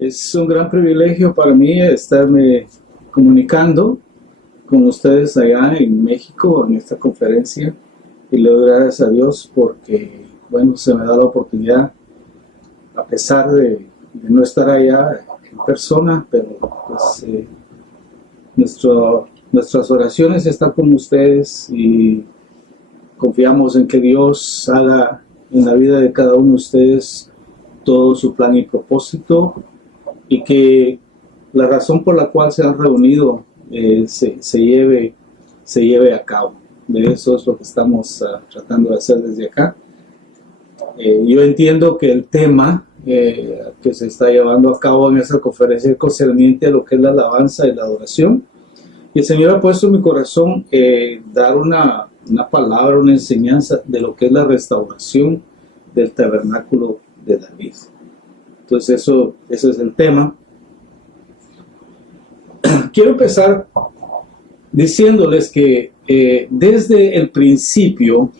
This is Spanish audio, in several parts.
Es un gran privilegio para mí estarme comunicando con ustedes allá en México en esta conferencia, y le doy gracias a Dios porque, bueno, se me da la oportunidad, a pesar de no estar allá en persona, pero pues nuestras oraciones están con ustedes y confiamos en que Dios haga en la vida de cada uno de ustedes todo su plan y propósito, y que la razón por la cual se han reunido se lleve a cabo. De eso es lo que estamos tratando de hacer desde acá. Yo entiendo que el tema que se está llevando a cabo en esta conferencia es concerniente a lo que es la alabanza y la adoración. Y el Señor ha puesto en mi corazón dar una palabra, una enseñanza de lo que es la restauración del tabernáculo de David. Entonces ese es el tema. Quiero empezar diciéndoles que desde el principio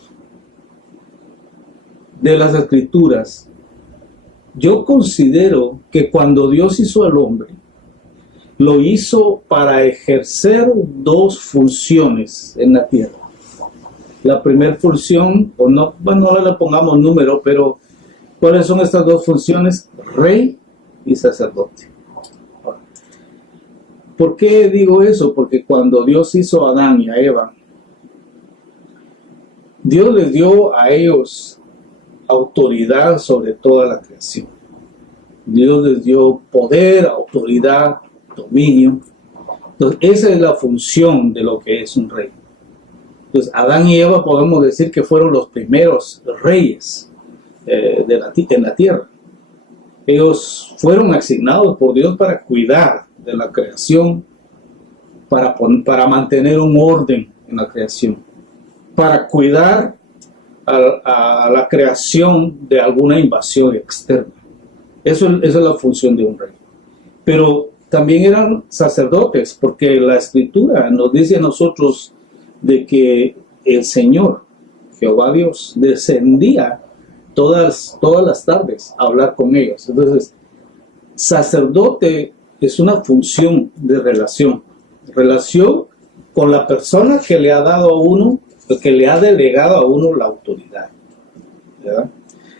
de las Escrituras, yo considero que cuando Dios hizo al hombre, lo hizo para ejercer dos funciones en la tierra. La primera función, no le pongamos número, pero ¿cuáles son estas dos funciones? Rey y sacerdote. ¿Por qué digo eso? Porque cuando Dios hizo a Adán y a Eva, Dios les dio a ellos autoridad sobre toda la creación. Dios les dio poder, autoridad, dominio. Entonces, esa es la función de lo que es un rey. Entonces, Adán y Eva podemos decir que fueron los primeros reyes en la tierra. Ellos fueron asignados por Dios para cuidar de la creación, para mantener un orden en la creación, para cuidar a la creación de alguna invasión externa. Esa es la función de un rey. Pero también eran sacerdotes, porque la Escritura nos dice a nosotros de que el Señor, Jehová Dios, descendía todas las tardes a hablar con ellos. Entonces, sacerdote es una función de relación con la persona que le ha dado a uno, que le ha delegado a uno la autoridad, ¿verdad?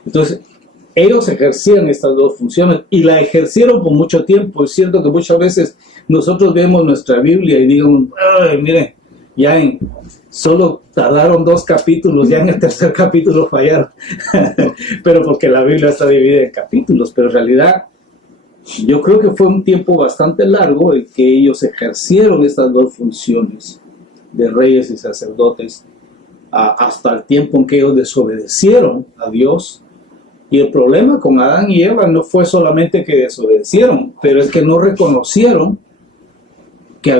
Entonces, ellos ejercían estas dos funciones y la ejercieron por mucho tiempo. Es cierto que muchas veces nosotros vemos nuestra Biblia y digamos, mire, solo tardaron 2 capítulos, ya en el 3er capítulo fallaron. Pero porque la Biblia está dividida en capítulos, pero en realidad yo creo que fue un tiempo bastante largo en que ellos ejercieron estas dos funciones de reyes y sacerdotes, hasta el tiempo en que ellos desobedecieron a Dios. Y el problema con Adán y Eva no fue solamente que desobedecieron, pero es que no reconocieron que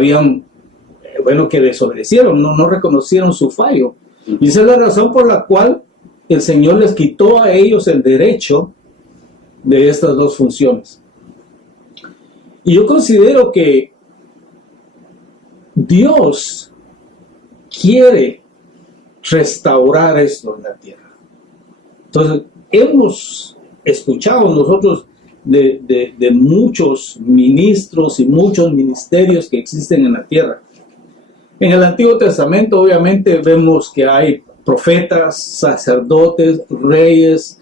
que desobedecieron, no reconocieron su fallo. Y esa es la razón por la cual el Señor les quitó a ellos el derecho de estas dos funciones. Y yo considero que Dios quiere restaurar esto en la tierra. Entonces, hemos escuchado nosotros de muchos ministros y muchos ministerios que existen en la tierra. En el Antiguo Testamento, obviamente, vemos que hay profetas, sacerdotes, reyes,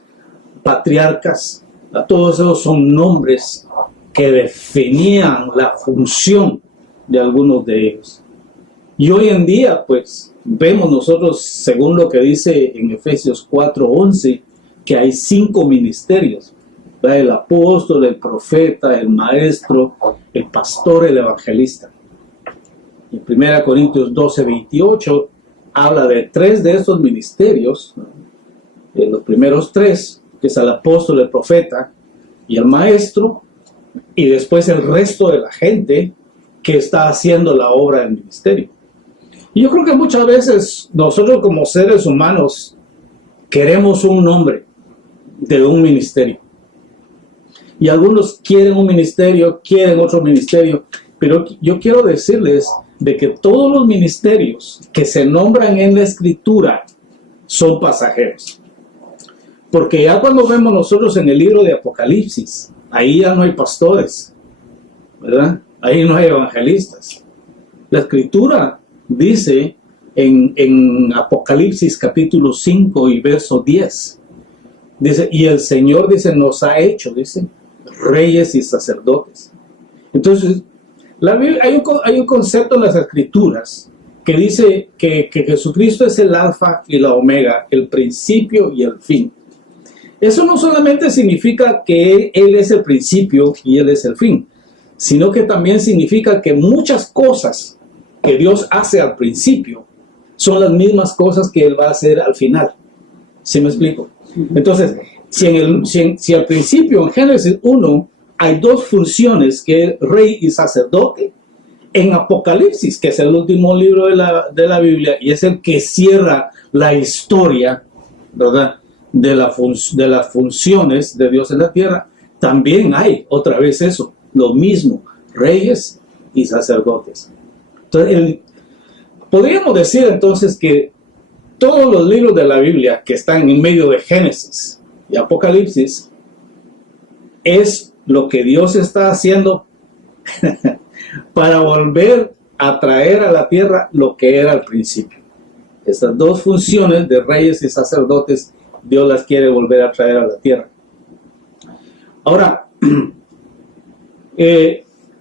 patriarcas. Todos esos son nombres que definían la función de algunos de ellos. Y hoy en día, pues, vemos nosotros, según lo que dice en Efesios 4:11, que hay 5 ministerios: el apóstol, el profeta, el maestro, el pastor, el evangelista. En 1 Corintios 12:28 habla de 3 de estos ministerios, los primeros 3, que es el apóstol, el profeta y el maestro, y después el resto de la gente que está haciendo la obra del ministerio. Y yo creo que muchas veces nosotros como seres humanos queremos un nombre de un ministerio. Y algunos quieren un ministerio, quieren otro ministerio, pero yo quiero decirles de que todos los ministerios que se nombran en la Escritura son pasajeros. Porque ya cuando vemos nosotros en el libro de Apocalipsis, ahí ya no hay pastores, ¿verdad? Ahí no hay evangelistas. La Escritura dice en Apocalipsis capítulo 5 y verso 10, dice, y el Señor, dice, nos ha hecho, dice, reyes y sacerdotes. Entonces, hay un concepto en las Escrituras que dice que Jesucristo es el alfa y la omega, el principio y el fin. Eso no solamente significa que Él es el principio y Él es el fin, sino que también significa que muchas cosas que Dios hace al principio son las mismas cosas que Él va a hacer al final. ¿Sí me explico? Entonces, si al principio, en Génesis 1, hay dos funciones, que es rey y sacerdote, en Apocalipsis, que es el último libro de la Biblia, y es el que cierra la historia, ¿verdad?, de las funciones de Dios en la tierra, también hay otra vez eso, lo mismo, reyes y sacerdotes. Entonces, podríamos decir entonces que todos los libros de la Biblia que están en medio de Génesis y Apocalipsis es lo que Dios está haciendo para volver a traer a la tierra lo que era al principio. Estas dos funciones de reyes y sacerdotes, Dios las quiere volver a traer a la tierra. Ahora,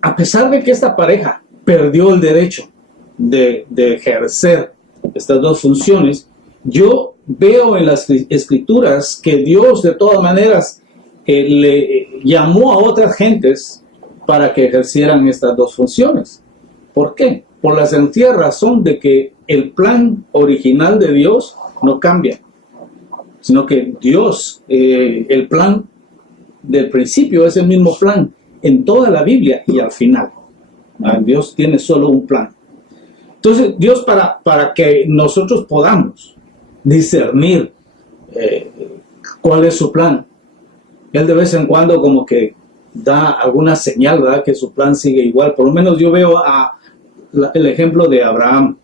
a pesar de que esta pareja perdió el derecho de ejercer estas dos funciones, yo veo en las Escrituras que Dios de todas maneras le llamó a otras gentes para que ejercieran estas dos funciones. ¿Por qué? Por la sencilla razón de que el plan original de Dios no cambia, sino que Dios, el plan del principio es el mismo plan en toda la Biblia y al final. Dios tiene solo un plan. Entonces, Dios para que nosotros podamos discernir cuál es su plan, Él de vez en cuando como que da alguna señal, ¿verdad?, que su plan sigue igual. Por lo menos yo veo el ejemplo de Abraham.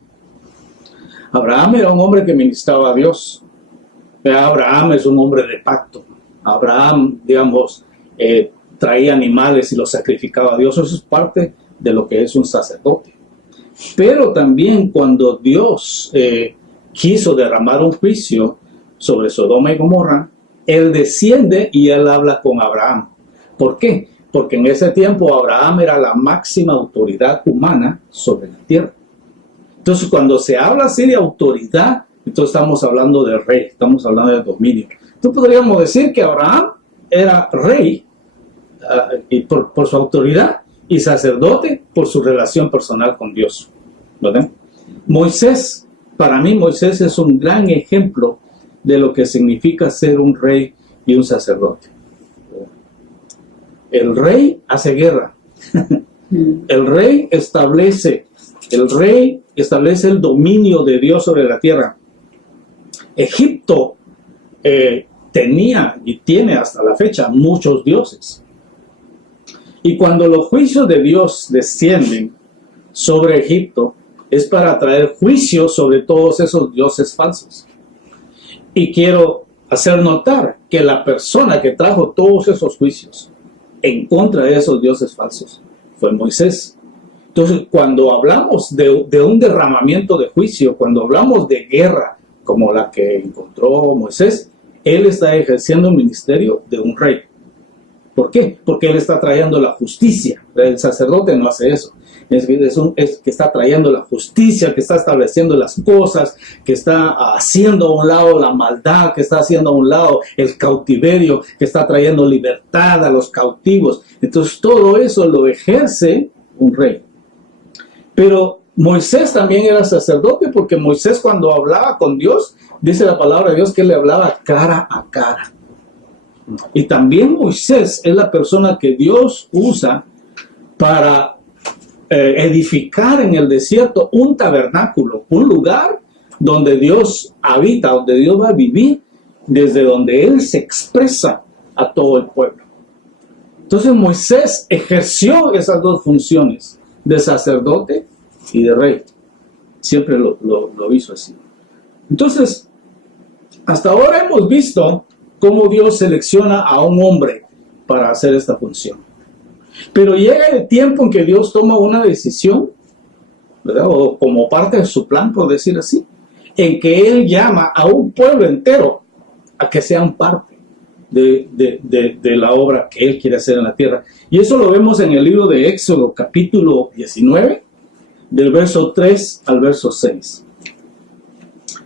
Abraham era un hombre que ministraba a Dios. Abraham es un hombre de pacto. Abraham, digamos, traía animales y los sacrificaba a Dios. Eso es parte de lo que es un sacerdote. Pero también cuando Dios quiso derramar un juicio sobre Sodoma y Gomorra, Él desciende y Él habla con Abraham. ¿Por qué? Porque en ese tiempo Abraham era la máxima autoridad humana sobre la tierra. Entonces, cuando se habla así de autoridad, entonces estamos hablando de rey, estamos hablando de dominio. Entonces podríamos decir que Abraham era rey y por su autoridad, y sacerdote por su relación personal con Dios, ¿verdad? Moisés, para mí Moisés es un gran ejemplo de lo que significa ser un rey y un sacerdote. El rey hace guerra. El rey establece el dominio de Dios sobre la tierra. Egipto tenía y tiene hasta la fecha muchos dioses. Y cuando los juicios de Dios descienden sobre Egipto, es para traer juicio sobre todos esos dioses falsos. Y quiero hacer notar que la persona que trajo todos esos juicios en contra de esos dioses falsos fue Moisés. Entonces, cuando hablamos de un derramamiento de juicio, cuando hablamos de guerra como la que encontró Moisés, él está ejerciendo un ministerio de un rey. ¿Por qué? Porque él está trayendo la justicia. El sacerdote no hace eso. Es que está trayendo la justicia, que está estableciendo las cosas, que está haciendo a un lado la maldad, que está haciendo a un lado el cautiverio, que está trayendo libertad a los cautivos. Entonces todo eso lo ejerce un rey. Pero Moisés también era sacerdote, porque Moisés, cuando hablaba con Dios, dice la palabra de Dios que él le hablaba cara a cara. Y también Moisés es la persona que Dios usa para edificar en el desierto un tabernáculo, un lugar donde Dios habita, donde Dios va a vivir, desde donde Él se expresa a todo el pueblo. Entonces Moisés ejerció esas dos funciones, de sacerdote y de rey. Siempre lo hizo así. Entonces, hasta ahora hemos visto cómo Dios selecciona a un hombre para hacer esta función. Pero llega el tiempo en que Dios toma una decisión, ¿verdad? O como parte de su plan, por decir así, en que Él llama a un pueblo entero a que sean parte de la obra que Él quiere hacer en la tierra. Y eso lo vemos en el libro de Éxodo, capítulo 19, del verso 3 al verso 6.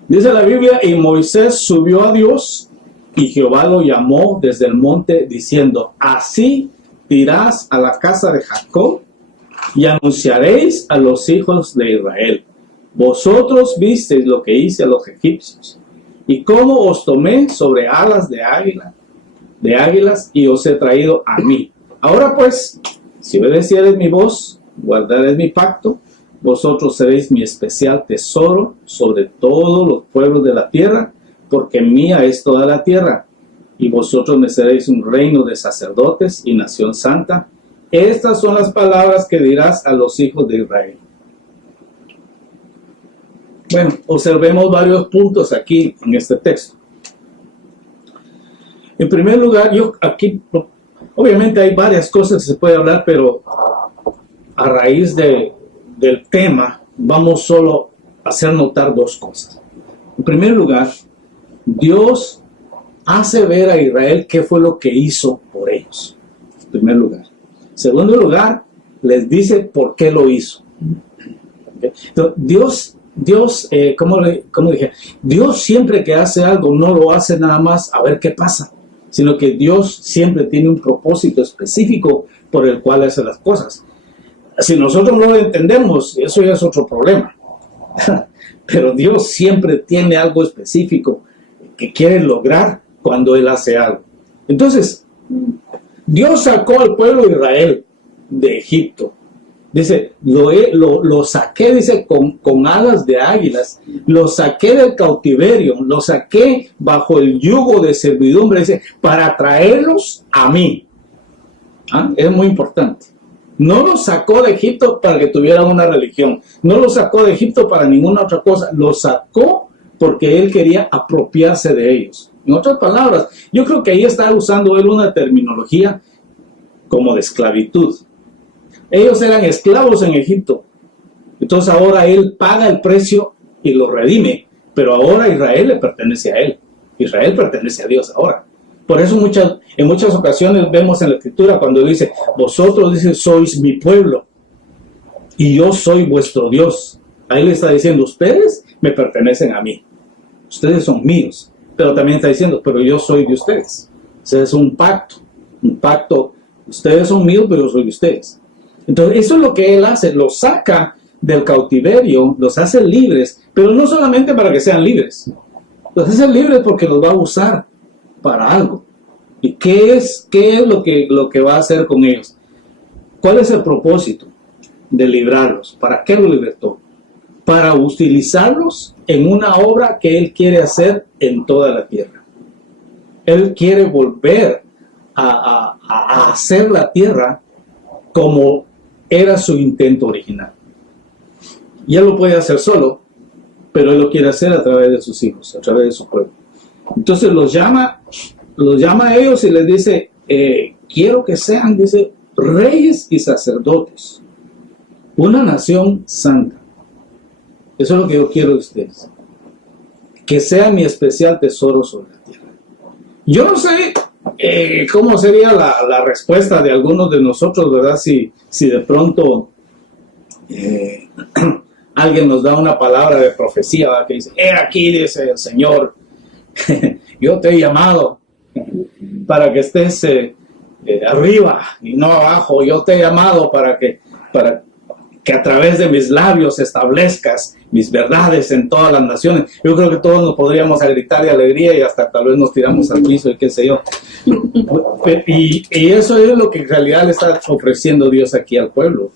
Dice la Biblia, y Moisés subió a Dios, y Jehová lo llamó desde el monte, diciendo, así dirás a la casa de Jacob, y anunciaréis a los hijos de Israel, vosotros visteis lo que hice a los egipcios, y cómo os tomé sobre alas de águilas, y os he traído a mí. Ahora pues, si obedeciereis mi voz, guardaréis mi pacto, vosotros seréis mi especial tesoro sobre todos los pueblos de la tierra, porque mía es toda la tierra, y vosotros me seréis un reino de sacerdotes y nación santa. Estas son las palabras que dirás a los hijos de Israel. Bueno, observemos varios puntos aquí en este texto. En primer lugar, aquí, obviamente hay varias cosas que se puede hablar, pero a raíz del tema, vamos solo a hacer notar dos cosas. En primer lugar, Dios hace ver a Israel qué fue lo que hizo por ellos. En primer lugar. En segundo lugar, les dice por qué lo hizo. ¿Okay? Entonces, Dios, como dije, Dios siempre que hace algo no lo hace nada más a ver qué pasa, sino que Dios siempre tiene un propósito específico por el cual hace las cosas. Si nosotros no lo entendemos, eso ya es otro problema. Pero Dios siempre tiene algo específico que quiere lograr cuando Él hace algo. Entonces, Dios sacó al pueblo de Israel de Egipto. Dice, lo saqué, dice, con alas de águilas. Lo saqué del cautiverio. Lo saqué bajo el yugo de servidumbre. Dice, para traerlos a mí. ¿Ah? Es muy importante. No los sacó de Egipto para que tuvieran una religión. No los sacó de Egipto para ninguna otra cosa. Los sacó porque Él quería apropiarse de ellos. En otras palabras, yo creo que ahí está usando Él una terminología como de esclavitud. Ellos eran esclavos en Egipto. Entonces ahora Él paga el precio y los redime. Pero ahora Israel le pertenece a Él. Israel pertenece a Dios ahora. Por eso en muchas ocasiones vemos en la Escritura cuando dice, vosotros, dice, sois mi pueblo y yo soy vuestro Dios. Ahí le está diciendo, ustedes me pertenecen a mí. Ustedes son míos. Pero también está diciendo, pero yo soy de ustedes. O sea, es un pacto. Un pacto. Ustedes son míos, pero yo soy de ustedes. Entonces, eso es lo que Él hace. Los saca del cautiverio, los hace libres, pero no solamente para que sean libres. Los hace libres porque los va a usar para algo. ¿Y qué es lo que va a hacer con ellos? ¿Cuál es el propósito de librarlos? ¿Para qué los libertó? Para utilizarlos en una obra que Él quiere hacer en toda la tierra. Él quiere volver a hacer la tierra como era su intento original. Y Él lo puede hacer solo, pero Él lo quiere hacer a través de sus hijos, a través de su pueblo. Entonces los llama a ellos y les dice, quiero que sean, dice, reyes y sacerdotes, una nación santa. Eso es lo que yo quiero de ustedes. Que sea mi especial tesoro sobre la tierra. Yo no sé cómo sería la respuesta de algunos de nosotros, ¿verdad? Si de pronto alguien nos da una palabra de profecía, ¿verdad? Que dice, aquí dice el Señor, yo te he llamado para que estés arriba y no abajo. Yo te he llamado para que a través de mis labios establezcas mis verdades en todas las naciones. Yo creo que todos nos podríamos gritar de alegría y hasta tal vez nos tiramos al piso y qué sé yo. Y eso es lo que en realidad le está ofreciendo Dios aquí al pueblo.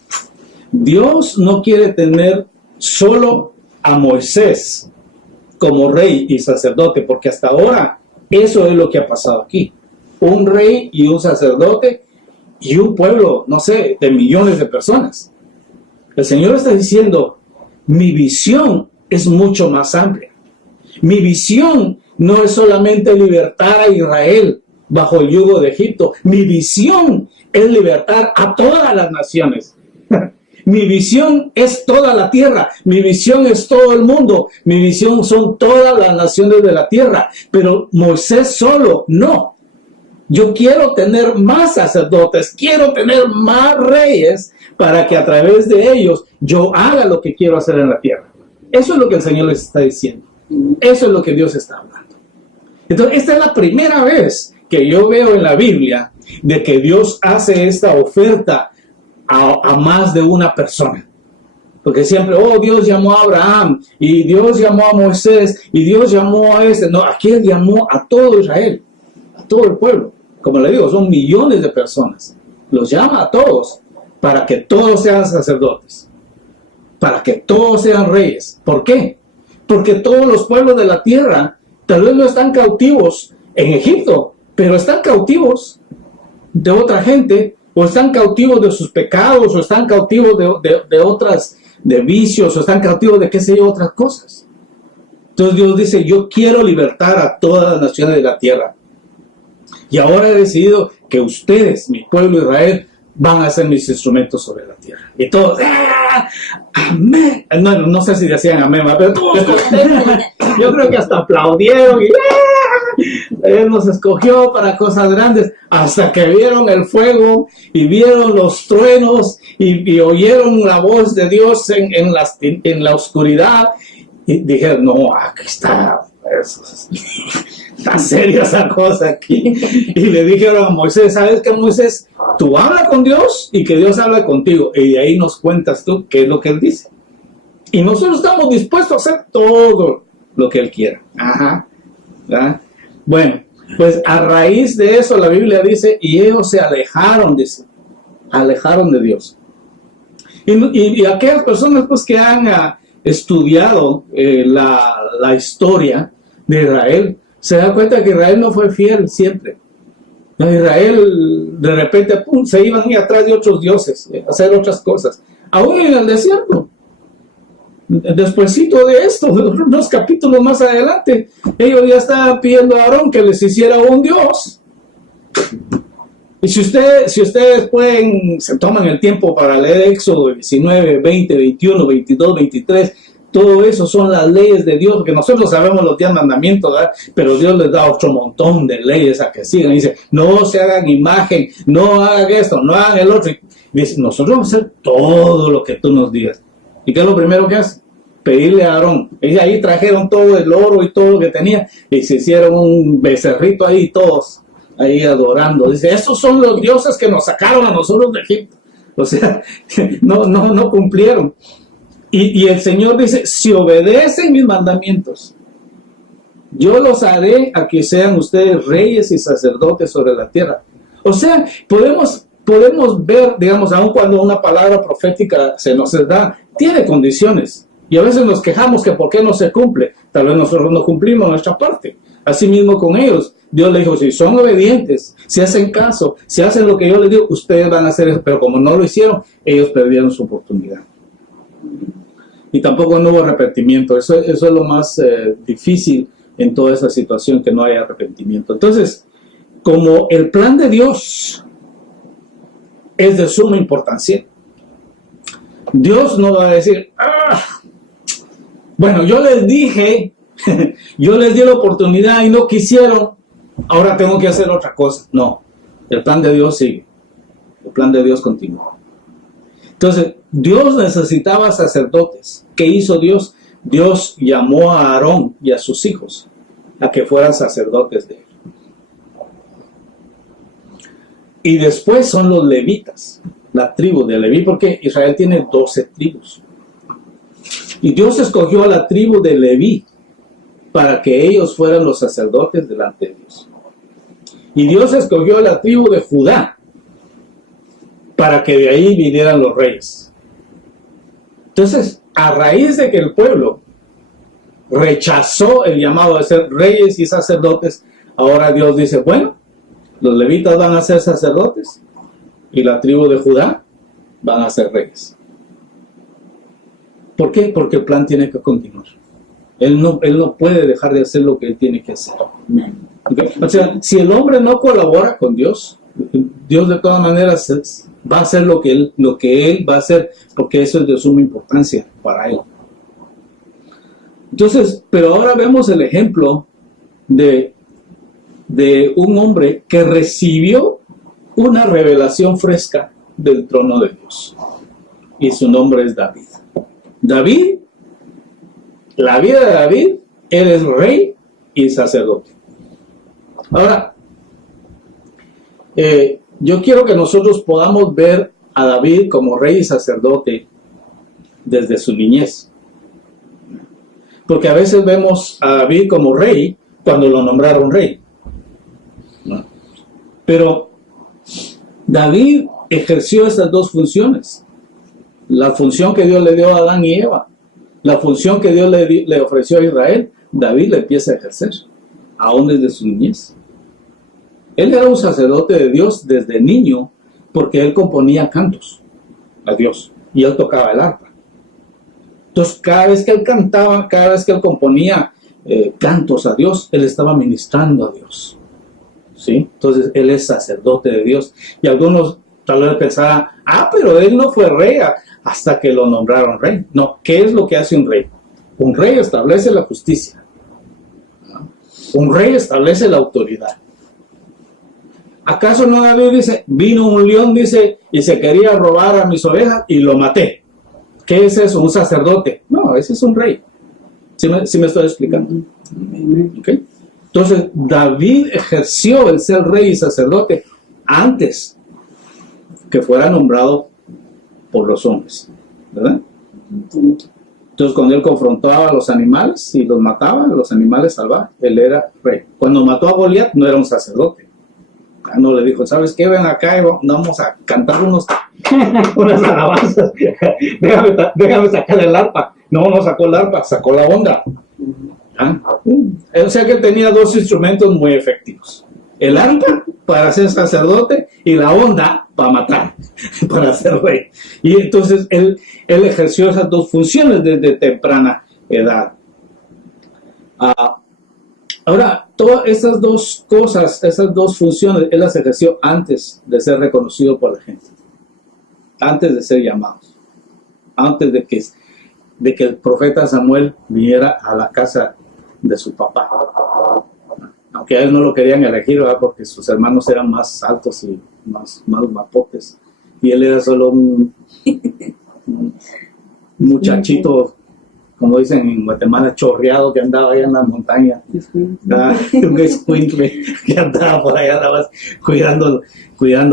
Dios no quiere tener solo a Moisés como rey y sacerdote, porque hasta ahora eso es lo que ha pasado aquí. Un rey y un sacerdote y un pueblo, no sé, de millones de personas. El Señor está diciendo, mi visión es mucho más amplia. Mi visión no es solamente libertar a Israel bajo el yugo de Egipto. Mi visión es libertar a todas las naciones. Mi visión es toda la tierra, mi visión es todo el mundo, mi visión son todas las naciones de la tierra, pero Moisés solo, no. Yo quiero tener más sacerdotes, quiero tener más reyes para que a través de ellos yo haga lo que quiero hacer en la tierra. Eso es lo que el Señor les está diciendo. Eso es lo que Dios está hablando. Entonces, esta es la primera vez que yo veo en la Biblia de que Dios hace esta oferta a más de una persona. Porque siempre, oh, Dios llamó a Abraham, y Dios llamó a Moisés, y Dios llamó a este. No, aquí Él llamó a todo Israel, a todo el pueblo. Como le digo, son millones de personas. Los llama a todos, para que todos sean sacerdotes, para que todos sean reyes. ¿Por qué? Porque todos los pueblos de la tierra, tal vez no están cautivos en Egipto, pero están cautivos de otra gente, o están cautivos de sus pecados, o están cautivos de otras, de vicios, o están cautivos de qué sé yo, otras cosas. Entonces Dios dice, yo quiero libertar a todas las naciones de la tierra. Y ahora he decidido que ustedes, mi pueblo Israel, van a ser mis instrumentos sobre la tierra. Y todos, ¡ah! ¡Amén! No sé si decían amén, pero todos yo creo que hasta aplaudieron y Él nos escogió para cosas grandes, hasta que vieron el fuego y vieron los truenos y oyeron la voz de Dios en la oscuridad y dijeron, no, aquí está, está seria esa cosa aquí. Y le dijeron a Moisés, ¿sabes qué, Moisés? Tú habla con Dios y que Dios habla contigo, y de ahí nos cuentas tú qué es lo que Él dice. Y nosotros estamos dispuestos a hacer todo lo que Él quiera. Ajá. ¿Verdad? Bueno, pues a raíz de eso la Biblia dice, y ellos se alejaron, dice, alejaron de Dios. Y aquellas personas pues que han estudiado la historia de Israel, se dan cuenta que Israel no fue fiel siempre. Israel de repente pum, se iban atrás de otros dioses, a hacer otras cosas, aún en el desierto. Despuésito de esto, unos capítulos más adelante, ellos ya estaban pidiendo a Aarón que les hiciera un dios. Y si ustedes se toman el tiempo para leer Éxodo 19, 20, 21, 22, 23, todo eso son las leyes de Dios, porque nosotros sabemos los 10 mandamientos, ¿verdad? Pero Dios les da otro montón de leyes a que sigan. Dice, no se hagan imagen, no hagan esto, no hagan el otro. Y dice, nosotros vamos a hacer todo lo que tú nos digas. ¿Y qué es lo primero que hace? Pedirle a Aarón. Y ahí trajeron todo el oro y todo lo que tenía, y se hicieron un becerrito ahí, todos ahí adorando. Dice, esos son los dioses que nos sacaron a nosotros de Egipto. O sea, no cumplieron. Y el Señor dice, si obedecen mis mandamientos, yo los haré a que sean ustedes reyes y sacerdotes sobre la tierra. O sea, podemos ver, digamos, aun cuando una palabra profética se nos da, tiene condiciones. Y a veces nos quejamos que por qué no se cumple. Tal vez nosotros no cumplimos nuestra parte. Así mismo con ellos. Dios les dijo, si son obedientes, si hacen caso, si hacen lo que yo les digo, ustedes van a hacer eso. Pero como no lo hicieron, ellos perdieron su oportunidad. Y tampoco no hubo arrepentimiento. Eso es lo más difícil en toda esa situación, que no haya arrepentimiento. Entonces, como el plan de Dios es de suma importancia, Dios no va a decir, bueno, yo les dije, yo les di la oportunidad y no quisieron, ahora tengo que hacer otra cosa. No, el plan de Dios sigue, el plan de Dios continúa. Entonces, Dios necesitaba sacerdotes. ¿Qué hizo Dios? Dios llamó a Aarón y a sus hijos a que fueran sacerdotes de él. Y después son los levitas, la tribu de Leví, porque Israel tiene 12 tribus. Y Dios escogió a la tribu de Leví para que ellos fueran los sacerdotes delante de Dios. Y Dios escogió a la tribu de Judá para que de ahí vinieran los reyes. Entonces, a raíz de que el pueblo rechazó el llamado de ser reyes y sacerdotes, ahora Dios dice, bueno, los levitas van a ser sacerdotes y la tribu de Judá van a ser reyes. ¿Por qué? Porque el plan tiene que continuar. Él no puede dejar de hacer lo que él tiene que hacer. ¿Okay? O sea, si el hombre no colabora con Dios, Dios de todas maneras va a hacer lo que él va a hacer, porque eso es de suma importancia para él. Entonces, pero ahora vemos el ejemplo de un hombre que recibió una revelación fresca del trono de Dios. Y su nombre es David. David, la vida de David, él es rey y sacerdote. Ahora, yo quiero que nosotros podamos ver a David como rey y sacerdote desde su niñez. Porque a veces vemos a David como rey cuando lo nombraron rey, ¿no? Pero David ejerció estas dos funciones. La función que Dios le dio a Adán y Eva, la función que Dios le ofreció a Israel, David la empieza a ejercer, aún desde su niñez. Él era un sacerdote de Dios desde niño, porque él componía cantos a Dios, y él tocaba el arpa. Entonces, cada vez que él cantaba, cada vez que él componía cantos a Dios, él estaba ministrando a Dios, ¿sí? Entonces, él es sacerdote de Dios. Y algunos tal vez pensaban, pero él no fue rey hasta que lo nombraron rey. No, ¿qué es lo que hace un rey? Un rey establece la justicia. Un rey establece la autoridad. ¿Acaso no David dice, vino un león, dice, y se quería robar a mis ovejas y lo maté? ¿Qué es eso? ¿Un sacerdote? No, ese es un rey. ¿Sí me estoy explicando? ¿Okay? Entonces, David ejerció el ser rey y sacerdote antes que fuera nombrado por los hombres, ¿verdad? Entonces, cuando él confrontaba a los animales y los mataba, a los animales salvajes, él era rey. Cuando mató a Goliat, no era un sacerdote. No le dijo, ¿sabes qué? Ven acá y vamos a cantar unas alabanzas. déjame sacar el arpa. No sacó el arpa, sacó la onda. O sea que él tenía dos instrumentos muy efectivos. El arpa para ser sacerdote y la onda para matar, para ser rey. Y entonces él ejerció esas dos funciones desde temprana edad. Ahora, todas esas dos cosas, esas dos funciones, él las ejerció antes de ser reconocido por la gente, antes de ser llamado, antes de que el profeta Samuel viniera a la casa de su papá. Aunque a él no lo querían elegir, ¿verdad? Porque sus hermanos eran más altos y más guapotes, y él era solo un muchachito, como dicen en Guatemala, chorreado, que andaba allá en la montaña. Un escuincle que andaba por allá, andaba cuidando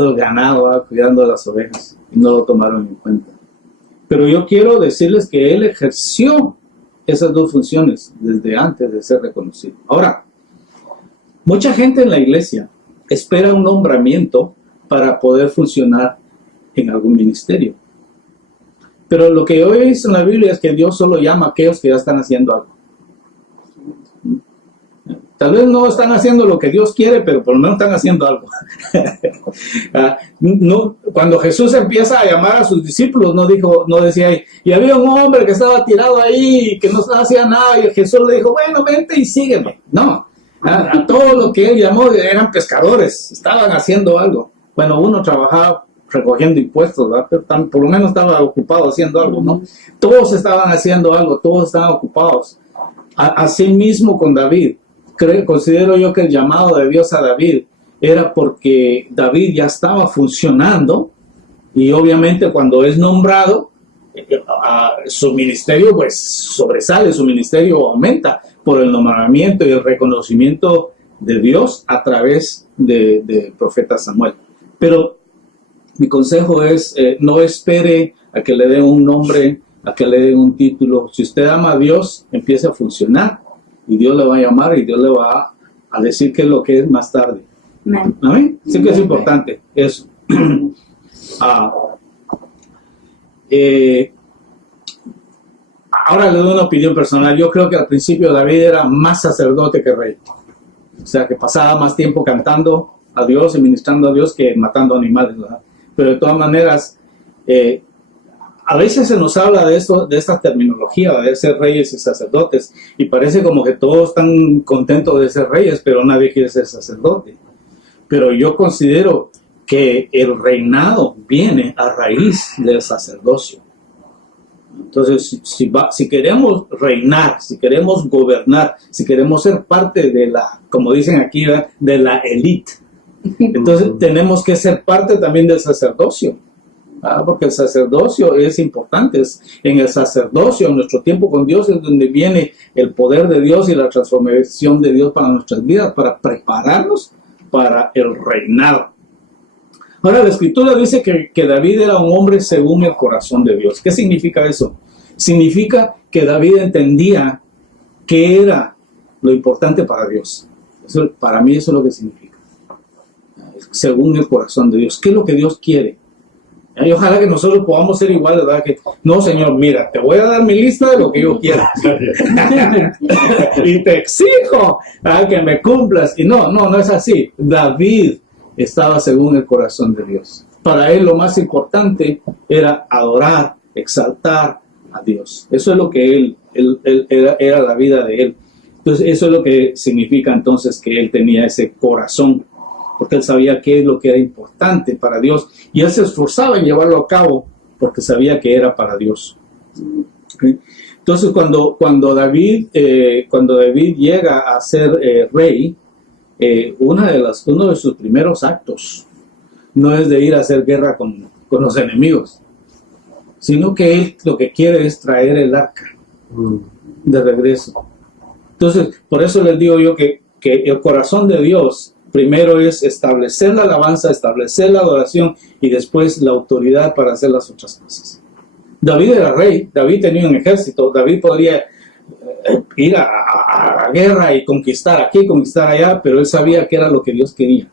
el ganado, cuidando las ovejas, y no lo tomaron en cuenta. Pero yo quiero decirles que él ejerció esas dos funciones desde antes de ser reconocido. Ahora, mucha gente en la iglesia espera un nombramiento para poder funcionar en algún ministerio. Pero lo que yo he visto en la Biblia es que Dios solo llama a aquellos que ya están haciendo algo. Tal vez no están haciendo lo que Dios quiere, pero por lo menos están haciendo algo. Cuando Jesús empieza a llamar a sus discípulos, no decía ahí, y había un hombre que estaba tirado ahí, que no hacía nada, y Jesús le dijo, bueno, vente y sígueme. No, a todo lo que él llamó eran pescadores, estaban haciendo algo. Bueno, uno trabajaba recogiendo impuestos, ¿verdad? Pero por lo menos estaba ocupado haciendo algo, ¿no? Todos estaban haciendo algo, todos estaban ocupados. Así mismo con David. Considero yo que el llamado de Dios a David era porque David ya estaba funcionando, y obviamente cuando es nombrado, su ministerio pues sobresale, su ministerio aumenta por el nombramiento y el reconocimiento de Dios a través del profeta Samuel. Pero mi consejo es, no espere a que le den un nombre, a que le den un título. Si usted ama a Dios, empiece a funcionar, y Dios le va a llamar y Dios le va a decir qué es lo que es más tarde. Amén. ¿Amén? Sí que es importante eso. Ahora le doy una opinión personal. Yo creo que al principio David era más sacerdote que rey. O sea, que pasaba más tiempo cantando a Dios y ministrando a Dios que matando animales, ¿verdad? Pero de todas maneras, a veces se nos habla de esto, de esta terminología, de ser reyes y sacerdotes, y parece como que todos están contentos de ser reyes, pero nadie quiere ser sacerdote. Pero yo considero que el reinado viene a raíz del sacerdocio. Entonces, si queremos reinar, si queremos gobernar, si queremos ser parte de la, como dicen aquí, ¿verdad?, de la élite, entonces tenemos que ser parte también del sacerdocio. Porque el sacerdocio es importante. En el sacerdocio, en nuestro tiempo con Dios, es donde viene el poder de Dios y la transformación de Dios para nuestras vidas, para prepararnos para el reinado. Ahora, la Escritura dice que David era un hombre según el corazón de Dios. ¿Qué significa eso? Significa que David entendía qué era lo importante para Dios. Eso, para mí eso es lo que significa. Según el corazón de Dios. ¿Qué es lo que Dios quiere? Y ojalá que nosotros podamos ser iguales, ¿verdad? Que, no, Señor, mira, te voy a dar mi lista de lo que yo quiera. Y te exijo que me cumplas. Y no es así. David estaba según el corazón de Dios. Para él lo más importante era adorar, exaltar a Dios. Eso es lo que era la vida de él. Entonces, eso es lo que significa entonces que él tenía ese corazón, porque él sabía qué es lo que era importante para Dios, y él se esforzaba en llevarlo a cabo, porque sabía que era para Dios. ¿Okay? Entonces, cuando David llega a ser rey, uno de sus primeros actos no es de ir a hacer guerra con los enemigos, sino que él lo que quiere es traer el arca de regreso. Entonces, por eso les digo yo que el corazón de Dios primero es establecer la alabanza, establecer la adoración y después la autoridad para hacer las otras cosas. David era rey, David tenía un ejército, David podría ir a la guerra y conquistar aquí, conquistar allá, pero él sabía que era lo que Dios quería.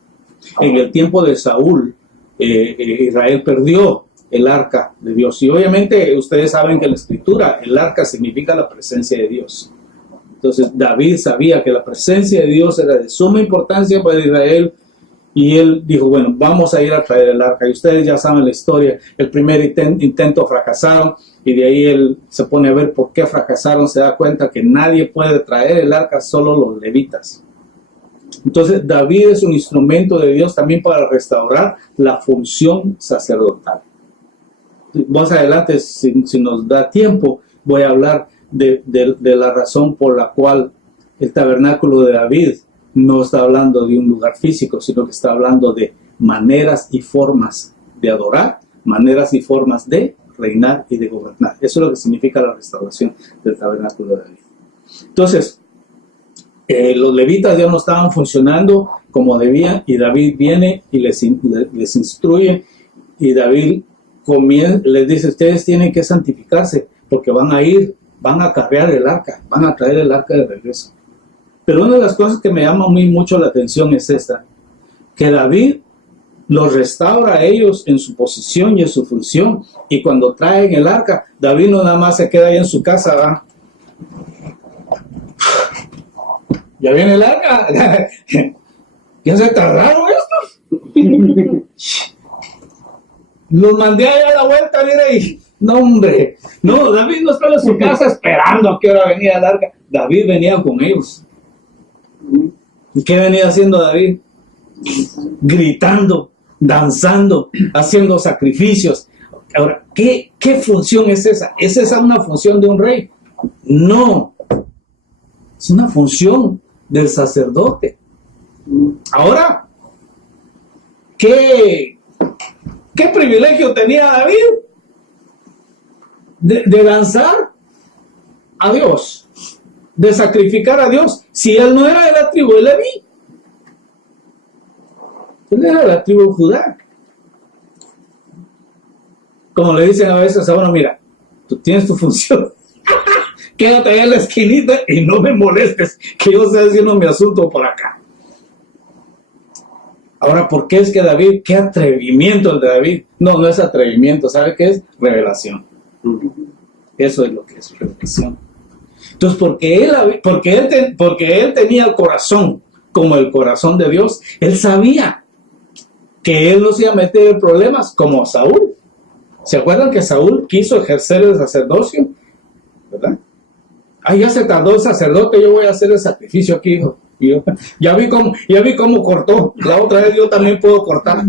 En el tiempo de Saúl, Israel perdió el arca de Dios. Y obviamente ustedes saben que en la Escritura el arca significa la presencia de Dios. Entonces David sabía que la presencia de Dios era de suma importancia para Israel, y él dijo, bueno, vamos a ir a traer el arca. Y ustedes ya saben la historia. El primer intento fracasaron, y de ahí él se pone a ver por qué fracasaron. Se da cuenta que nadie puede traer el arca, solo los levitas. Entonces David es un instrumento de Dios también para restaurar la función sacerdotal. Más adelante, si nos da tiempo, voy a hablar de la razón por la cual el tabernáculo de David no está hablando de un lugar físico, sino que está hablando de maneras y formas de adorar, maneras y formas de reinar y de gobernar. Eso es lo que significa la restauración del tabernáculo de David. Entonces, los levitas ya no estaban funcionando como debían, y David viene y les instruye, y David les dice, ustedes tienen que santificarse porque van a cargar el arca, van a traer el arca de regreso. Pero una de las cosas que me llama a mí mucho la atención es esta, que David los restaura a ellos en su posición y en su función, y cuando traen el arca, David no nada más se queda ahí en su casa, ¿verdad? Ya viene el arca. ¿Ya se tardaron esto? Los mandé allá a la vuelta, mira, y no, hombre, no, David no estaba en su casa esperando a qué hora venía el arca. David venía con ellos. ¿Y qué venía haciendo David? Gritando, danzando, haciendo sacrificios. Ahora, ¿qué función es esa? ¿Es esa una función de un rey? No, es una función del sacerdote. Ahora, ¿qué privilegio tenía David de danzar a Dios, de sacrificar a Dios, si él no era de la tribu de Leví? Él era de la tribu de Judá. Como le dicen a veces a uno, mira, tú tienes tu función, quédate ahí en la esquinita y no me molestes, que yo estoy haciendo mi asunto por acá. Ahora, ¿por qué es que David, qué atrevimiento el de David? No es atrevimiento, ¿sabe qué es? Revelación. Eso es lo que es revelación. Entonces, porque él tenía el corazón como el corazón de Dios, él sabía que él no se iba a meter en problemas como Saúl. ¿Se acuerdan que Saúl quiso ejercer el sacerdocio? ¿Verdad? Ay, ya se tardó el sacerdote, yo voy a hacer el sacrificio aquí, hijo. Y yo, ya vi cómo cortó. La otra vez yo también puedo cortar.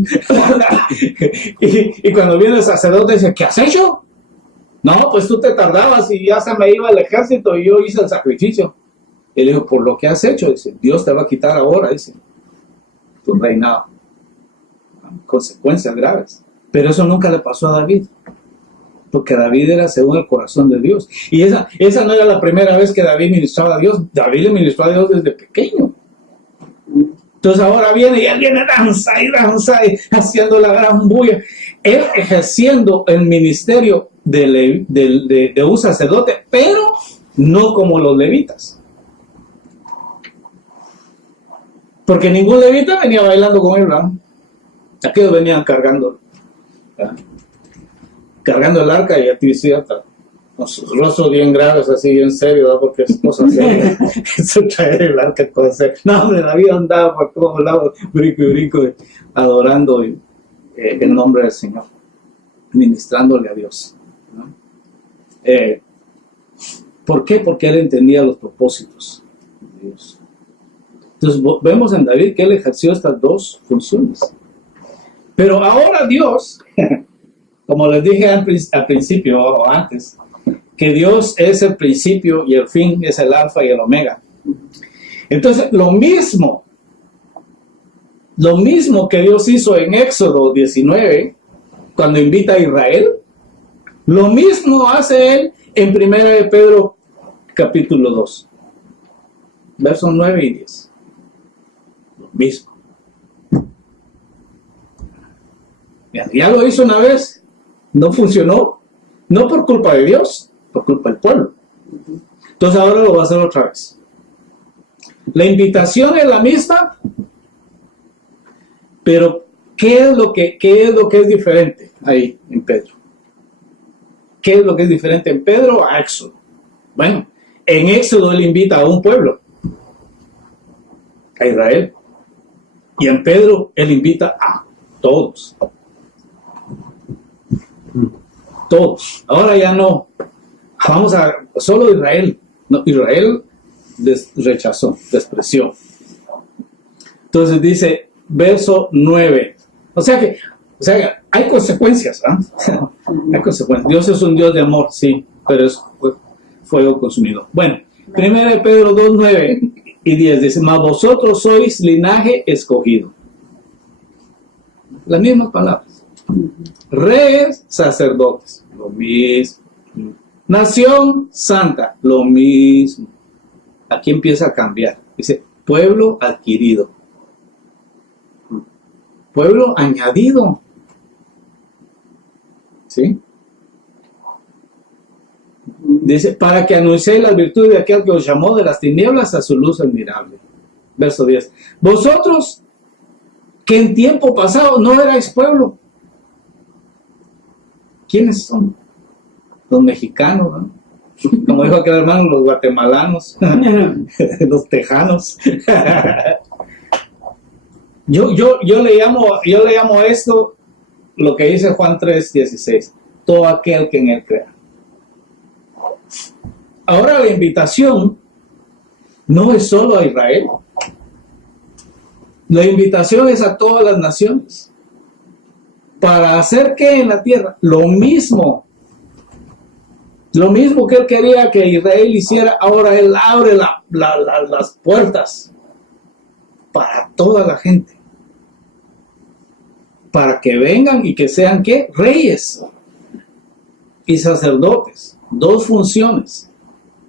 y cuando viene el sacerdote dice, ¿qué has hecho? No, pues tú te tardabas y ya se me iba el ejército y yo hice el sacrificio. Y le dijo, por lo que has hecho, dice, Dios te va a quitar ahora, dice, tu reinado. Consecuencias graves. Pero eso nunca le pasó a David, porque David era según el corazón de Dios. Y esa no era la primera vez que David ministraba a Dios. David le ministró a Dios desde pequeño. Entonces ahora viene y él viene danza y haciendo la gran bulla. Él ejerciendo el ministerio de un sacerdote, pero no como los levitas. Porque ningún levita venía bailando con él, ¿verdad? Aquellos venían cargando, ¿verdad? Cargando el arca y a ti cierta, con sus rostros bien graves, así bien serios, ¿verdad? Porque es cosa seria. Eso traer el arca puede ser. No, hombre, David andaba por todos lados, brinco y brinco, adorando el nombre del Señor, ministrándole a Dios, ¿no? ¿Por qué? Porque él entendía los propósitos de Dios. Entonces vemos en David que él ejerció estas dos funciones. Pero ahora Dios, como les dije al principio o antes, que Dios es el principio y el fin, es el alfa y el omega. Entonces lo mismo que Dios hizo en Éxodo 19, cuando invita a Israel, lo mismo hace él en 1 de Pedro capítulo 2, versos 9 y 10. Lo mismo. Ya lo hizo una vez, no funcionó, no por culpa de Dios, por culpa del pueblo. Entonces ahora lo va a hacer otra vez. La invitación es la misma, pero ¿qué es lo que es diferente ahí en Pedro? ¿Qué es lo que es diferente en Pedro a Éxodo? Bueno, en Éxodo él invita a un pueblo, a Israel, y en Pedro él invita a todos. Todos. Ahora ya no. Vamos a solo Israel. No, Israel rechazó, despreció. Entonces dice, verso 9. O sea que hay consecuencias, ¿eh? Hay consecuencias. Dios es un Dios de amor, sí, pero es fuego consumido. Bueno, 1 Pedro 2, 9 y 10 dice, mas vosotros sois linaje escogido. Las mismas palabras. Reyes, sacerdotes, lo mismo. Nación santa, lo mismo. Aquí empieza a cambiar. Dice, pueblo adquirido. Pueblo añadido. ¿Sí? Dice, para que anunciéis las virtudes de aquel que os llamó de las tinieblas a su luz admirable. Verso 10. Vosotros, que en tiempo pasado no erais pueblo. ¿Quiénes son? Los mexicanos, ¿no? Como dijo aquel hermano, los guatemalanos, los tejanos. Yo le llamo esto lo que dice Juan 3:16, todo aquel que en él crea. Ahora la invitación no es solo a Israel. La invitación es a todas las naciones. ¿Para hacer qué en la tierra? Lo mismo que él quería que Israel hiciera, ahora él abre las puertas para toda la gente. Para que vengan y que sean ¿qué? Reyes y sacerdotes. Dos funciones.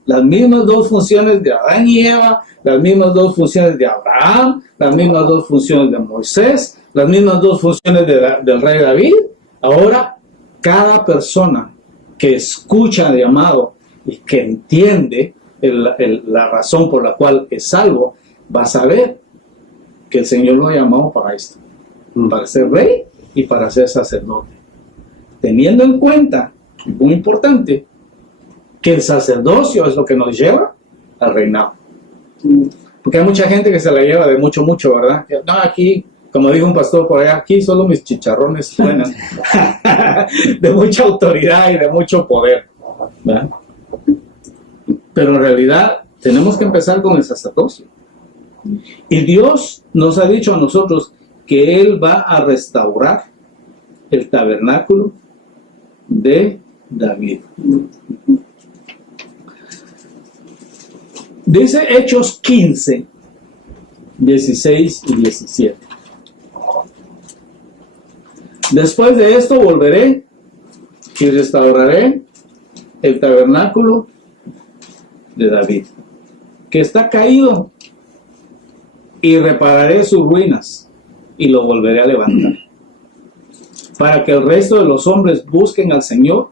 Las mismas dos funciones de Adán y Eva, las mismas dos funciones de Abraham, las mismas dos funciones de Moisés, las mismas dos funciones del rey David. Ahora, cada persona que escucha el llamado y que entiende la razón por la cual es salvo, va a saber que el Señor lo ha llamado para esto, para ser rey y para ser sacerdote. Teniendo en cuenta, muy importante, que el sacerdocio es lo que nos lleva al reinado. Porque hay mucha gente que se la lleva de mucho, ¿verdad? No, aquí como dijo un pastor por allá, aquí solo mis chicharrones suenan de mucha autoridad y de mucho poder, ¿verdad? Pero en realidad tenemos que empezar con el sacerdocio. Y Dios nos ha dicho a nosotros que Él va a restaurar el tabernáculo de David. Dice Hechos 15, 16 y 17. Después de esto volveré y restauraré el tabernáculo de David, que está caído, y repararé sus ruinas y lo volveré a levantar, para que el resto de los hombres busquen al Señor,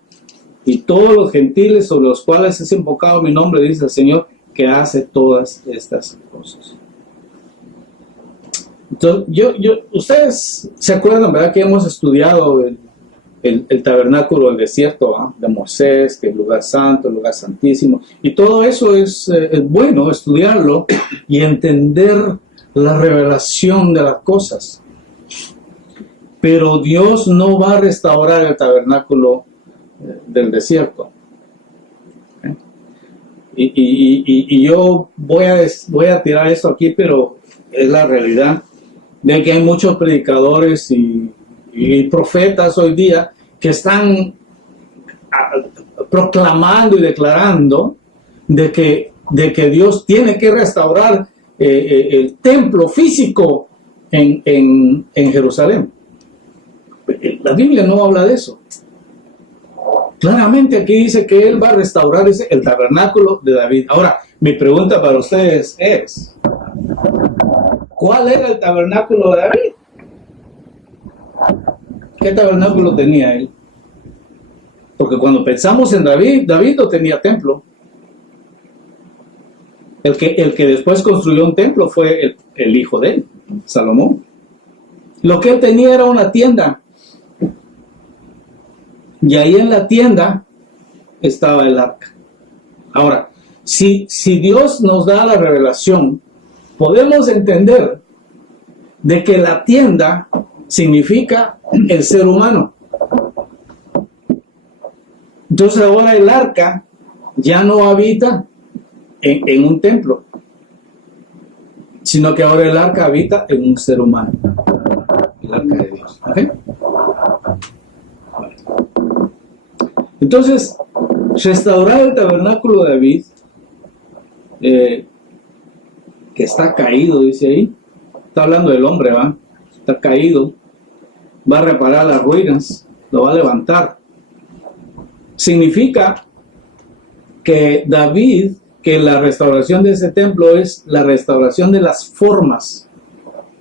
y todos los gentiles sobre los cuales es invocado mi nombre, dice el Señor, que hace todas estas cosas. Entonces, ustedes se acuerdan, ¿verdad?, que hemos estudiado el tabernáculo del desierto, ¿eh?, de Moisés, que es el lugar santo, el lugar santísimo, y todo eso es bueno estudiarlo y entender la revelación de las cosas. Pero Dios no va a restaurar el tabernáculo del desierto. ¿Okay? Y yo voy a tirar esto aquí, pero es la realidad de que hay muchos predicadores y profetas hoy día que están proclamando y declarando de que Dios tiene que restaurar el templo físico en Jerusalén. La Biblia no habla de eso. Claramente aquí dice que Él va a restaurar el tabernáculo de David. Ahora, mi pregunta para ustedes es, ¿cuál era el tabernáculo de David? ¿Qué tabernáculo tenía él? Porque cuando pensamos en David no tenía templo. El que después construyó un templo fue el hijo de él, Salomón. Lo que él tenía era una tienda. Y ahí en la tienda estaba el arca. Ahora, si Dios nos da la revelación, podemos entender de que la tienda significa el ser humano. Entonces ahora el arca ya no habita en un templo, sino que ahora el arca habita en un ser humano, el arca de Dios. ¿Okay? Entonces, restaurar el tabernáculo de David, que está caído, dice ahí, está hablando del hombre, ¿va? Está caído, va a reparar las ruinas, lo va a levantar. Significa que David, que la restauración de ese templo es la restauración de las formas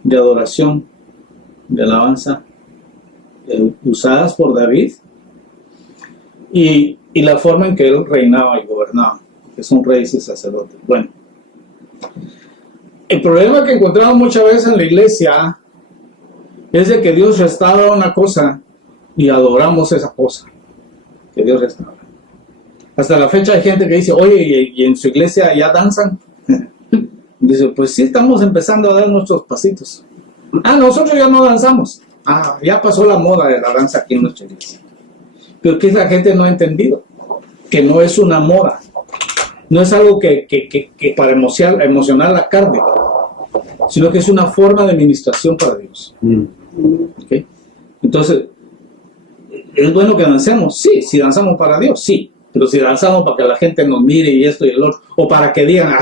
de adoración, de alabanza, usadas por David, y la forma en que él reinaba y gobernaba, que son reyes y sacerdotes. Bueno, el problema que encontramos muchas veces en la iglesia es de que Dios restaura una cosa y adoramos esa cosa que Dios restaura. Hasta la fecha hay gente que dice, oye, ¿y en su iglesia ya danzan? Dice, pues sí, estamos empezando a dar nuestros pasitos. Nosotros ya no danzamos. Ya pasó la moda de la danza aquí en nuestra iglesia. Pero que la gente no ha entendido, que no es una moda, no es algo que para emocionar la carne, sino que es una forma de ministración para Dios. ¿Okay? Entonces, ¿es bueno que dancemos? Sí, si danzamos para Dios, sí. Pero si danzamos para que la gente nos mire y esto y el otro, o para que digan,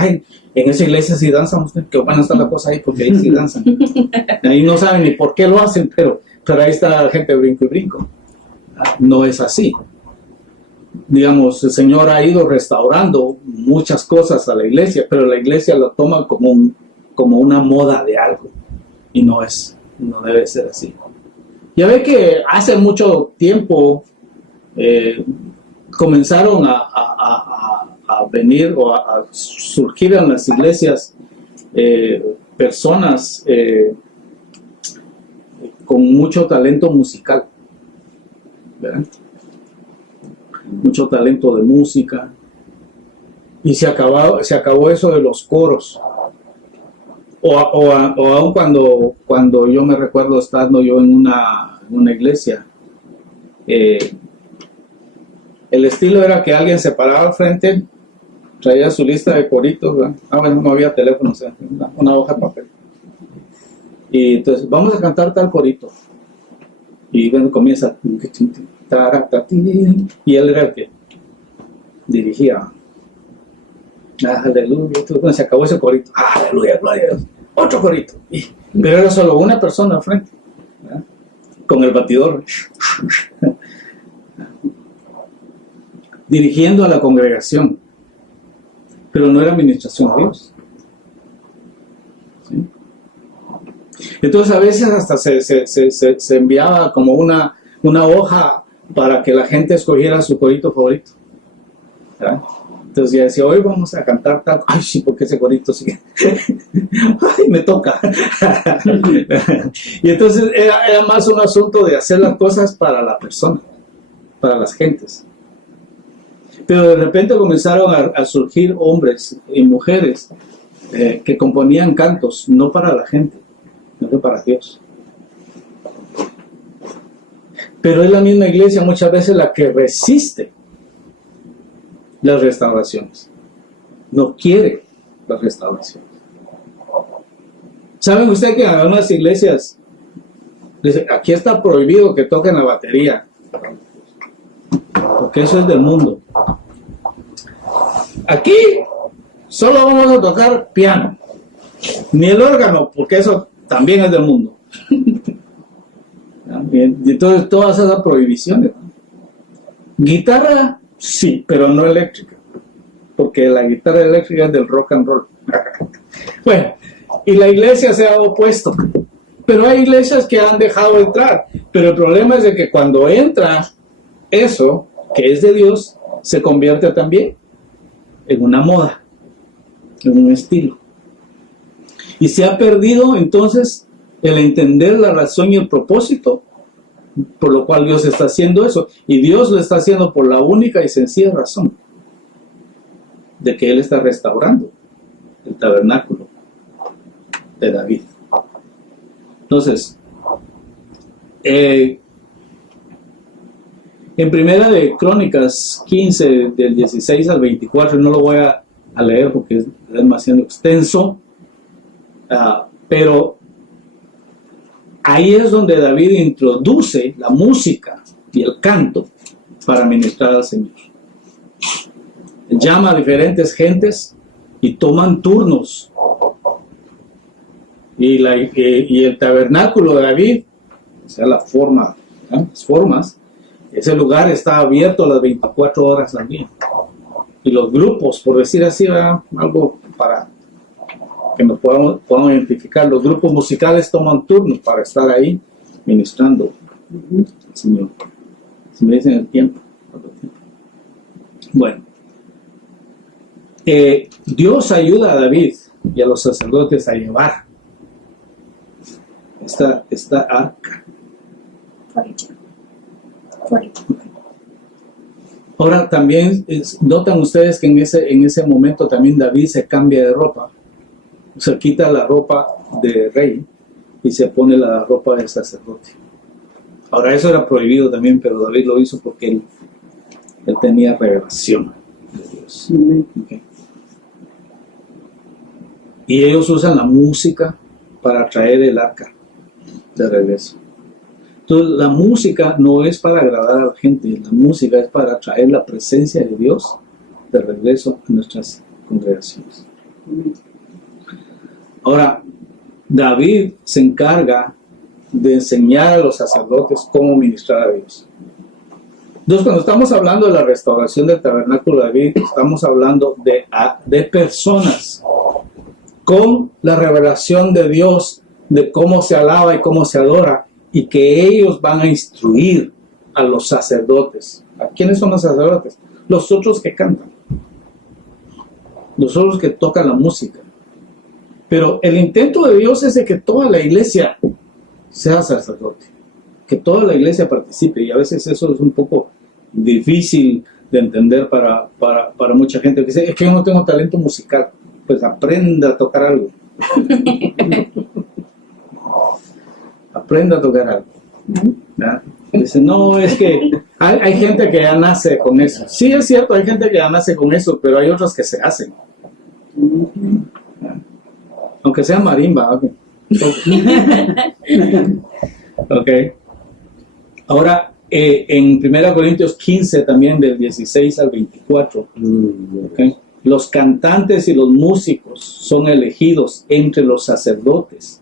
en esa iglesia sí danzamos, que van a estar la cosa ahí porque ahí sí danzan. Ahí no saben ni por qué lo hacen, pero ahí está la gente brinco y brinco. No es así. Digamos, el Señor ha ido restaurando muchas cosas a la iglesia, pero la iglesia lo toma como una moda de algo. Y no debe ser así. Ya ve que hace mucho tiempo comenzaron a venir o a surgir en las iglesias personas con mucho talento musical, ¿verdad? Mucho talento de música, y se acabó eso de los coros. O aún cuando yo me recuerdo estando yo en una iglesia, el estilo era que alguien se paraba al frente, traía su lista de coritos, ¿verdad? Bueno, no había teléfono, o sea, una hoja de papel. Y entonces, vamos a cantar tal corito. Y bueno, comienza. Y él era el que dirigía. Aleluya. Entonces, se acabó ese corito. Aleluya, gloria a Dios. Otro corito. Pero era solo una persona al frente, ¿verdad? Con el batidor. Dirigiendo a la congregación. Pero no era administración a Dios. ¿Sí? Entonces a veces hasta se enviaba como una hoja para que la gente escogiera su corito favorito. ¿Verdad? Entonces ya decía, hoy vamos a cantar tal. Ay, sí, porque ese corito sigue. Ay, me toca. Y entonces era más un asunto de hacer las cosas para la persona, para las gentes. Pero de repente comenzaron a surgir hombres y mujeres que componían cantos, no para la gente, sino para Dios. Pero es la misma iglesia muchas veces la que resiste las restauraciones. No quiere las restauraciones. ¿Saben ustedes que en algunas iglesias dicen, aquí está prohibido que toquen la batería? Porque eso es del mundo. Aquí solo vamos a tocar piano, ni el órgano, porque eso también es del mundo. Y entonces todas esas prohibiciones. Guitarra, sí, pero no eléctrica, porque la guitarra eléctrica es del rock and roll. Bueno, y la iglesia se ha opuesto, pero hay iglesias que han dejado entrar, pero el problema es de que cuando entra eso que es de Dios, se convierte también en una moda, en un estilo. Y se ha perdido entonces el entender la razón y el propósito por lo cual Dios está haciendo eso. Y Dios lo está haciendo por la única y sencilla razón de que Él está restaurando el tabernáculo de David. Entonces, en Primera de Crónicas 15, del 16 al 24, no lo voy a leer porque es demasiado extenso, pero ahí es donde David introduce la música y el canto para ministrar al Señor. Llama a diferentes gentes y toman turnos. Y el tabernáculo de David, o sea, la forma, las formas, ese lugar está abierto las 24 horas al día. Y los grupos, por decir así, algo para que nos podamos identificar, los grupos musicales toman turnos para estar ahí ministrando al Señor. Si me dicen el tiempo. Bueno, Dios ayuda a David y a los sacerdotes a llevar esta arca. Ahora también notan ustedes que en ese momento también David se cambia de ropa, se quita la ropa de rey y se pone la ropa de sacerdote. Ahora eso era prohibido también, pero David lo hizo porque él tenía revelación de Dios. Okay. Y ellos usan la música para traer el arca de regreso. Entonces la música no es para agradar a la gente, la música es para traer la presencia de Dios de regreso a nuestras congregaciones. Ahora, David se encarga de enseñar a los sacerdotes cómo ministrar a Dios. Entonces, cuando estamos hablando de la restauración del tabernáculo de David, estamos hablando de personas con la revelación de Dios, de cómo se alaba y cómo se adora, y que ellos van a instruir a los sacerdotes. ¿A quiénes son los sacerdotes? Los otros que cantan, los otros que tocan la música. Pero el intento de Dios es de que toda la iglesia sea sacerdote, que toda la iglesia participe, y a veces eso es un poco difícil de entender para mucha gente que dice, es que yo no tengo talento musical. Pues aprenda a tocar algo, Aprenda a tocar algo. ¿Verdad? Dice, no, es que hay gente que ya nace con eso. Sí, es cierto, hay gente que ya nace con eso, pero hay otros que se hacen. Aunque sea marimba. Ok. Okay. Ahora, en 1 Corintios 15 también, del 16 al 24, okay, los cantantes y los músicos son elegidos entre los sacerdotes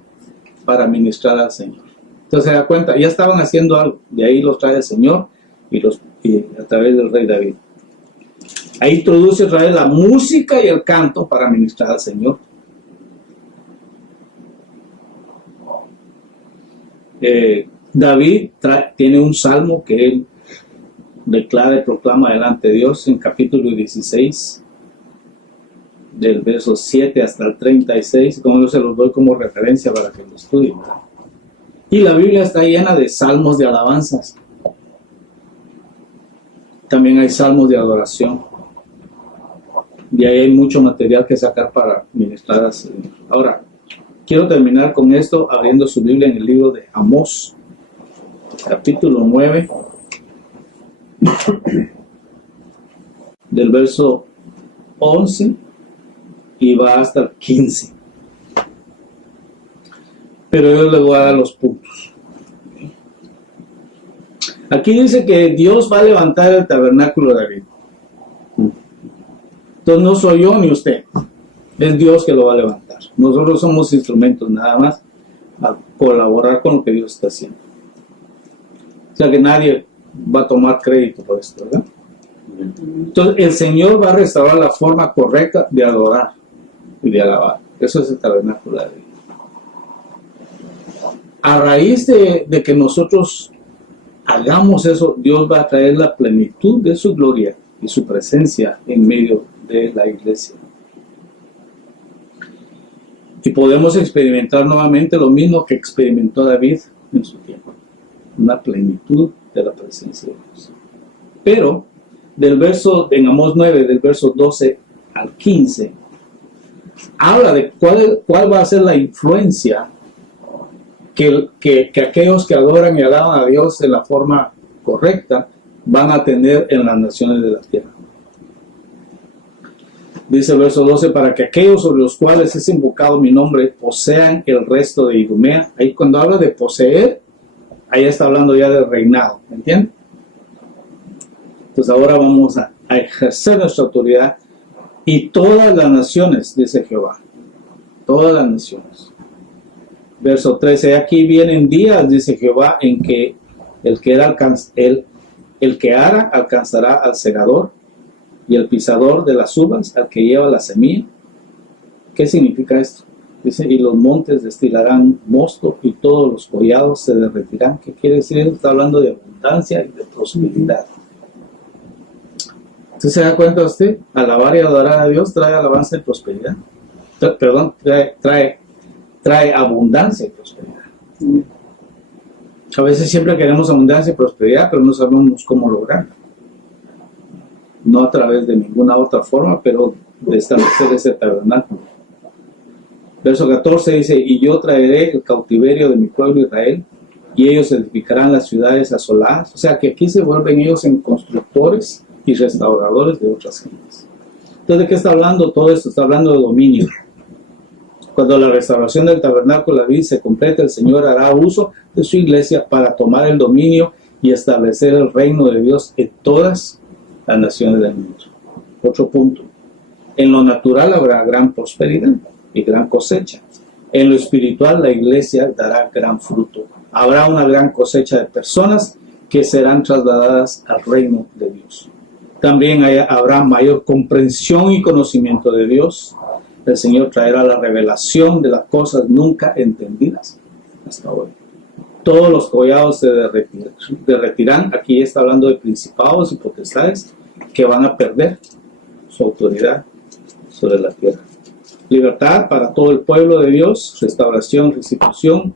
para ministrar al Señor. Entonces se da cuenta, ya estaban haciendo algo, de ahí los trae el Señor y a través del rey David. Ahí introduce otra vez la música y el canto para ministrar al Señor. David tiene un salmo que él declara y proclama delante de Dios en capítulo 16, del verso 7 hasta el 36, como yo se los doy como referencia para que lo estudien. Y la Biblia está llena de salmos de alabanzas. También hay salmos de adoración. Y ahí hay mucho material que sacar para ministrar al Señor. Ahora, quiero terminar con esto abriendo su Biblia en el libro de Amós, capítulo 9, del verso 11 y va hasta el 15. Pero yo le voy a dar los puntos. Aquí dice que Dios va a levantar el tabernáculo de David. Entonces no soy yo ni usted, es Dios que lo va a levantar. Nosotros somos instrumentos nada más a colaborar con lo que Dios está haciendo. O sea que nadie va a tomar crédito por esto, ¿verdad? Entonces el Señor va a restaurar la forma correcta de adorar y de alabar. Eso es el tabernáculo de David. A raíz de que nosotros hagamos eso, Dios va a traer la plenitud de su gloria y su presencia en medio de la iglesia. Y podemos experimentar nuevamente lo mismo que experimentó David en su tiempo. Una plenitud de la presencia de Dios. Pero, en Amós 9, del verso 12 al 15, habla de cuál va a ser la influencia que aquellos que adoran y alaban a Dios de la forma correcta van a tener en las naciones de la tierra. Dice el verso 12, para que aquellos sobre los cuales es invocado mi nombre posean el resto de Idumea. Ahí cuando habla de poseer, ahí está hablando ya del reinado, ¿me entienden? Entonces ahora vamos a ejercer nuestra autoridad y todas las naciones, dice Jehová, todas las naciones. Verso 13, aquí vienen días, dice Jehová, en que el que ara alcanzará al segador y el pisador de las uvas al que lleva la semilla. ¿Qué significa esto? Dice, y los montes destilarán mosto y todos los collados se derretirán. ¿Qué quiere decir? Está hablando de abundancia y de prosperidad. ¿Usted se da cuenta usted? Alabar y adorar a Dios trae alabanza y prosperidad. Perdón, trae abundancia y prosperidad. A veces siempre queremos abundancia y prosperidad, pero no sabemos cómo lograrla. No a través de ninguna otra forma, pero de establecer ese tabernáculo. Verso 14 dice, y yo traeré el cautiverio de mi pueblo Israel, y ellos edificarán las ciudades asoladas. O sea que aquí se vuelven ellos en constructores y restauradores de otras gentes. Entonces, ¿de qué está hablando todo esto? Está hablando de dominio. Cuando la restauración del tabernáculo de David se complete, el Señor hará uso de su iglesia para tomar el dominio y establecer el reino de Dios en todas las naciones del mundo. Otro punto. En lo natural habrá gran prosperidad y gran cosecha. En lo espiritual la iglesia dará gran fruto. Habrá una gran cosecha de personas que serán trasladadas al reino de Dios. También habrá mayor comprensión y conocimiento de Dios. El Señor traerá la revelación de las cosas nunca entendidas hasta hoy. Todos los collados se derretirán. Aquí está hablando de principados y potestades que van a perder su autoridad sobre la tierra. Libertad para todo el pueblo de Dios, restauración, restitución,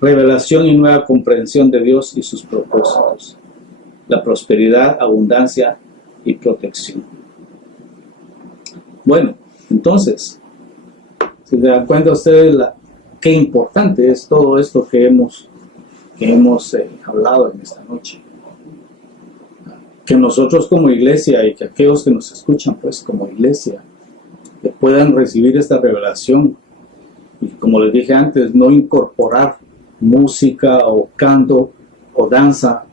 revelación y nueva comprensión de Dios y sus propósitos. La prosperidad, abundancia y protección. Bueno, entonces, Si se dan cuenta ustedes qué importante es todo esto que hemos hablado en esta noche. Que nosotros como iglesia y que aquellos que nos escuchan pues como iglesia que puedan recibir esta revelación y, como les dije antes, no incorporar música o canto o danza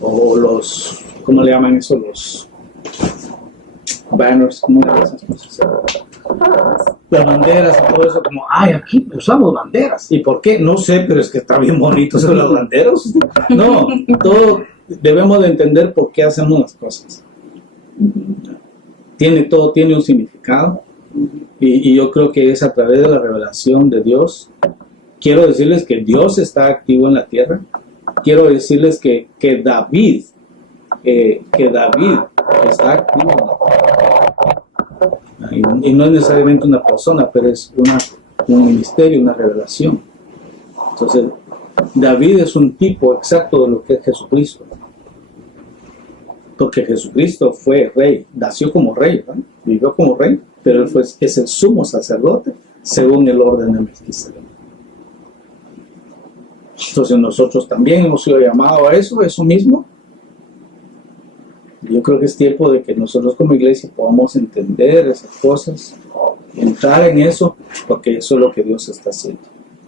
o los, ¿cómo le llaman eso? Los banners, ¿cómo le llaman esas cosas? Las banderas y todo eso, como, ay, aquí usamos banderas. ¿Y por qué? No sé, pero es que está bien bonito eso de las banderas. No, todo debemos de entender por qué hacemos las cosas. Todo tiene un significado. Y yo creo que es a través de la revelación de Dios. Quiero decirles que Dios está activo en la tierra. Quiero decirles que David está activo en la tierra. Y no es necesariamente una persona, pero es un ministerio, una revelación. Entonces, David es un tipo exacto de lo que es Jesucristo. Porque Jesucristo fue rey, nació como rey, ¿no? Vivió como rey, pero él es el sumo sacerdote según el orden de Melquisedec. Entonces nosotros también hemos sido llamados a eso mismo. Yo creo que es tiempo de que nosotros como iglesia podamos entender esas cosas, entrar en eso, porque eso es lo que Dios está haciendo.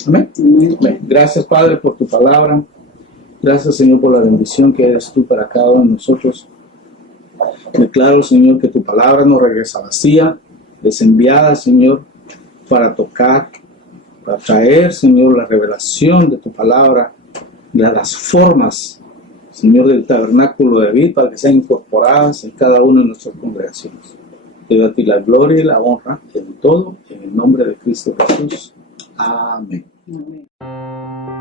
Amén. Amén. Gracias, Padre, por tu palabra. Gracias, Señor, por la bendición que eres tú para cada uno de nosotros. Declaro, Señor, que tu palabra no regresa vacía, es enviada, Señor, para tocar, para traer, Señor, la revelación de tu palabra, las formas, Señor, del tabernáculo de David, para que sean incorporadas en cada una de nuestras congregaciones. Te doy a ti la gloria y la honra en todo, en el nombre de Cristo Jesús. Amén. Amén.